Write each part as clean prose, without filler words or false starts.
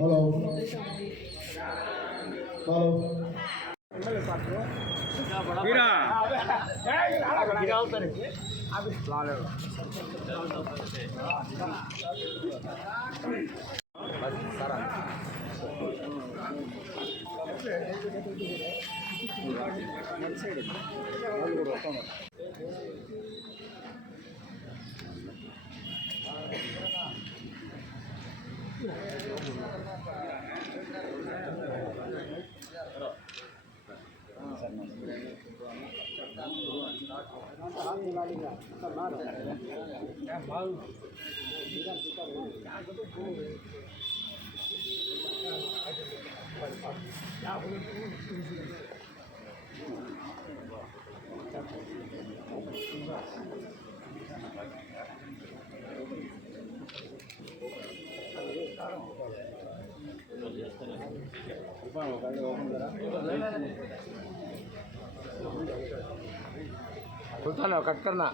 Hello hello खुलता cut करना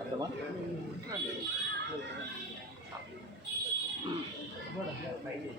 అర్థమా పైకి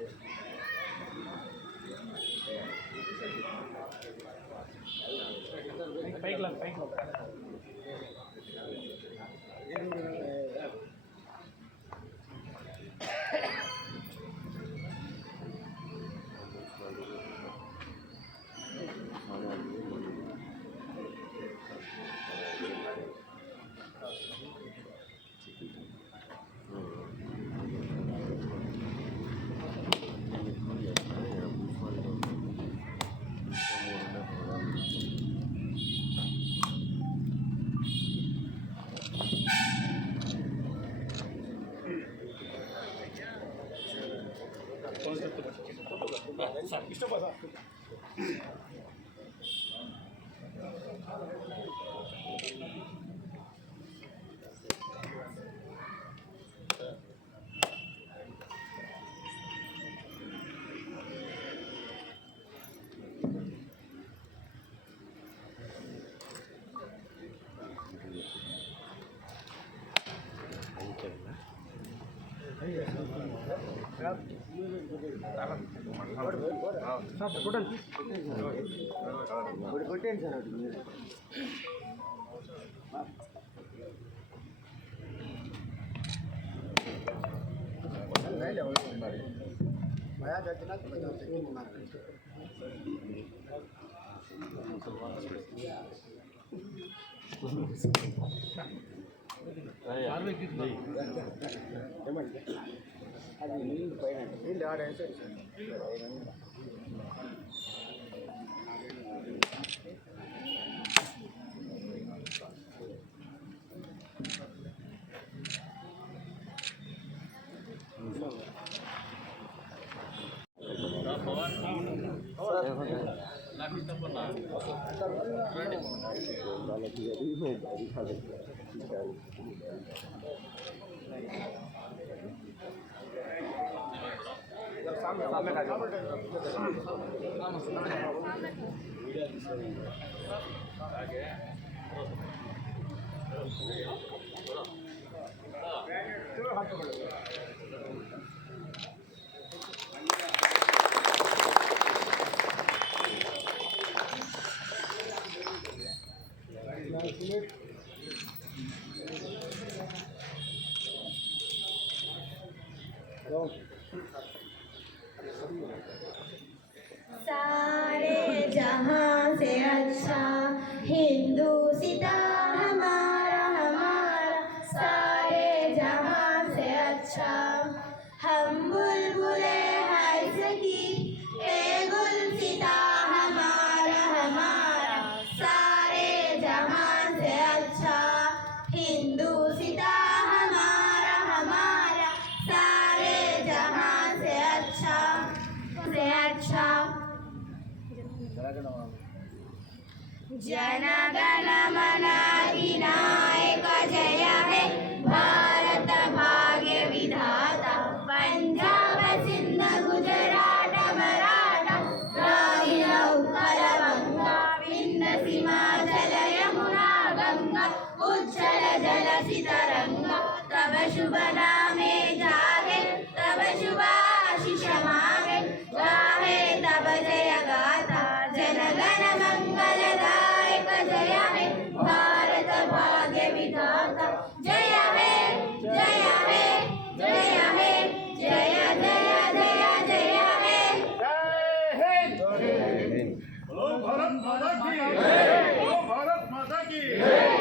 అది నీళ్ళు పైన నీళ్ళు ఆడేస్తే सारे जहां से अच्छा हिंदू सीता हमारा हमारा, सारे जहां से अच्छा हम बुलबुले है सकी ए गुल सीता हमारा हमारा, सारे जहां से अच्छा हिंदू सीता हमारा हमारा, सारे जहां से अच्छा जनगण मन अधिनायक जय हे भारत भाग्य विधाता पंजाब सिंध गुजरात मराठा द्राविड उत्कल बंगा विंध्य हिमाचल यमुना गंगा उज्जल जलसि तरंगा तब शुभ नामे जागे तब शुभ आशीष मांगे गाहे तब जय गाथा जनगण मंगलदायक जय हे भारत भाग्य विधाता जय हे जय हे जय हे जय जय जय जय हे बोलो भारत माता की जय, बोलो भारत माता की जय,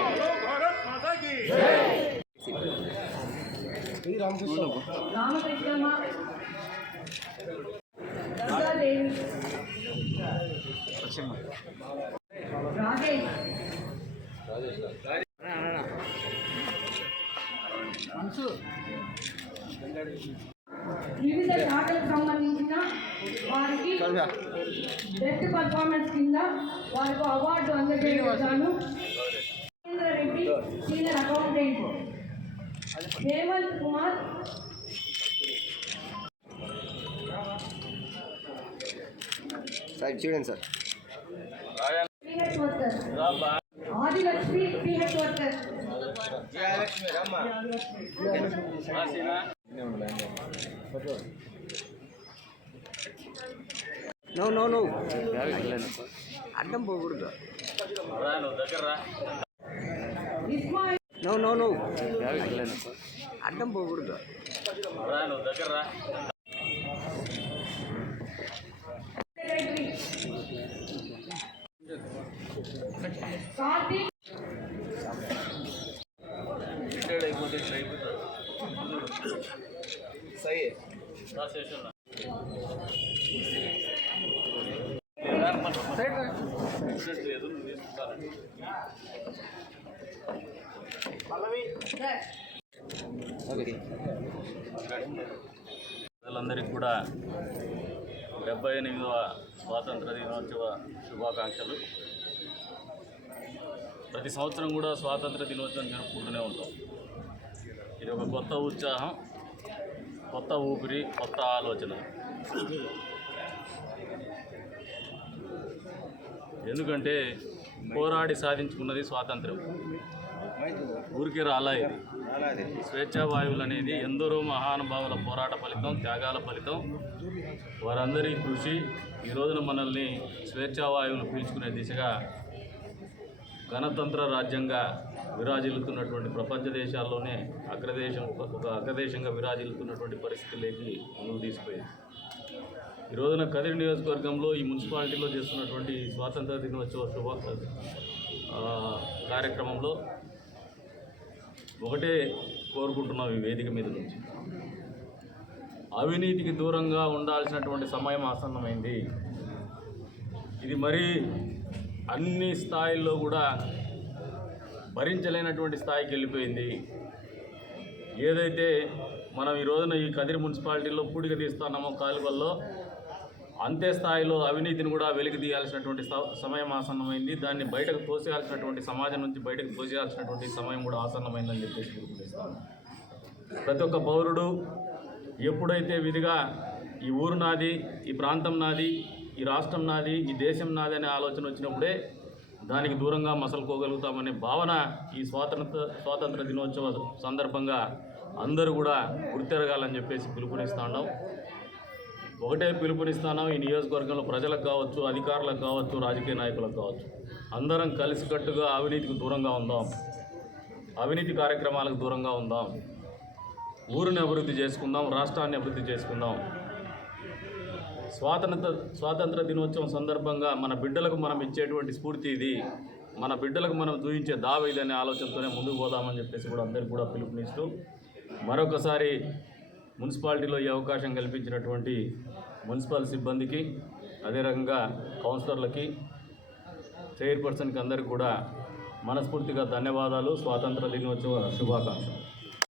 बोलो भारत माता की जय। రామకృష్ణమ్మ గంగాదేవి రాజేష్ వివిధ శాఖలకు సంబంధించిన వారికి బెస్ట్ పర్ఫార్మెన్స్ కింద వారికి అవార్డు అందజేయబడతాను. Rajendra Reddy senior accountant, Hemant Kumar sir చూడండి sir. PH worker, Adilakshmi PH worker, no అడ్డం పోకూడదు. ఇస్మాయిల్ నో అడ్డం పోకూడదు. సెక్రటరీ కార్తీక్ ప్రజలందరికీ కూడా 78వ స్వాతంత్ర దినోత్సవ శుభాకాంక్షలు. ప్రతి సంవత్సరం కూడా స్వాతంత్ర దినోత్సవం జరుపుకుంటూనే ఉంటాం. ఇది ఒక కొత్త ఉత్సాహం, కొత్త ఊపిరి, కొత్త ఆలోచన. ఎందుకంటే పోరాడి సాధించుకున్నది స్వాతంత్రం, ఊరికే రాలా. ఇది స్వేచ్ఛా వాయువులు అనేది ఎందరో మహానుభావుల పోరాట ఫలితం, త్యాగాల ఫలితం. వారందరి కృషి ఈ రోజున మనల్ని స్వేచ్ఛా వాయువులు పీల్చుకునే దిశగా గణతంత్ర రాజ్యంగా విరాజిల్లుతున్నటువంటి ప్రపంచ దేశాల్లోనే ఒక అగ్రదేశంగా విరాజిల్లుతున్నటువంటి పరిస్థితుల్లోకి ముందుకు తీసుకుపోయింది. ఈ రోజున కదిరి నియోజకవర్గంలో ఈ మున్సిపాలిటీలో చేస్తున్నటువంటి స్వాతంత్ర దినోత్సవ కార్యక్రమంలో ఒకటే కోరుకుంటున్నాం ఈ వేదిక మీద నుంచి. అవినీతికి దూరంగా ఉండాల్సినటువంటి సమయం ఆసన్నమైంది. ఇది మరీ అన్ని స్థాయిల్లో కూడా భరించలేనటువంటి స్థాయికి వెళ్ళిపోయింది. ఏదైతే మనం ఈ రోజున ఈ కదిరి మున్సిపాలిటీలో పూడిక తీస్తున్నామో కాలువల్లో, అంతే స్థాయిలో అవినీతిని కూడా వెలికి తీయాల్సినటువంటి సమయం ఆసన్నమైంది. దాన్ని బయటకు తోసేయాల్సినటువంటి, సమాజం నుంచి బయటకు తోసేయాల్సినటువంటి సమయం కూడా ఆసన్నమైందని చెప్పేసి పిలుపునిస్తాను. ప్రతి ఒక్క పౌరుడు ఎప్పుడైతే విధిగా ఈ ఊరు నాది, ఈ ప్రాంతం నాది, ఈ రాష్ట్రం నాది, ఈ దేశం నాది అనే ఆలోచన వచ్చినప్పుడే దానికి దూరంగా మసలుకోగలుగుతామనే భావన ఈ స్వాతంత్ర దినోత్సవ సందర్భంగా అందరూ కూడా గుర్తెరగాలని చెప్పేసి పిలుపునిస్తున్నాం. ఒకటే పిలుపునిస్తున్నాం, ఈ నియోజకవర్గంలో ప్రజలకు కావచ్చు, అధికారులకు కావచ్చు, రాజకీయ నాయకులకు కావచ్చు, అందరం కలిసికట్టుగా అవినీతికి దూరంగా ఉందాం, అవినీతి కార్యక్రమాలకు దూరంగా ఉందాం, ఊరిని అభివృద్ధి చేసుకుందాం, రాష్ట్రాన్ని అభివృద్ధి చేసుకుందాం. స్వాతంత్ర దినోత్సవం సందర్భంగా మన బిడ్డలకు మనం ఇచ్చేటువంటి స్ఫూర్తి ఇది, మన బిడ్డలకు మనం చూపించే దావ ఇదనే ఆలోచనతోనే ముందుకు పోదామని చెప్పేసి కూడా అందరికీ కూడా పిలుపునిస్తూ, మరొకసారి మున్సిపాలిటీలో ఈ అవకాశం కల్పించినటువంటి మున్సిపల్ సిబ్బందికి, అదే రకంగా కౌన్సిలర్లకి, చైర్పర్సన్కి అందరికీ కూడా మనస్ఫూర్తిగా ధన్యవాదాలు. స్వాతంత్ర దినోత్సవ శుభాకాంక్షలు.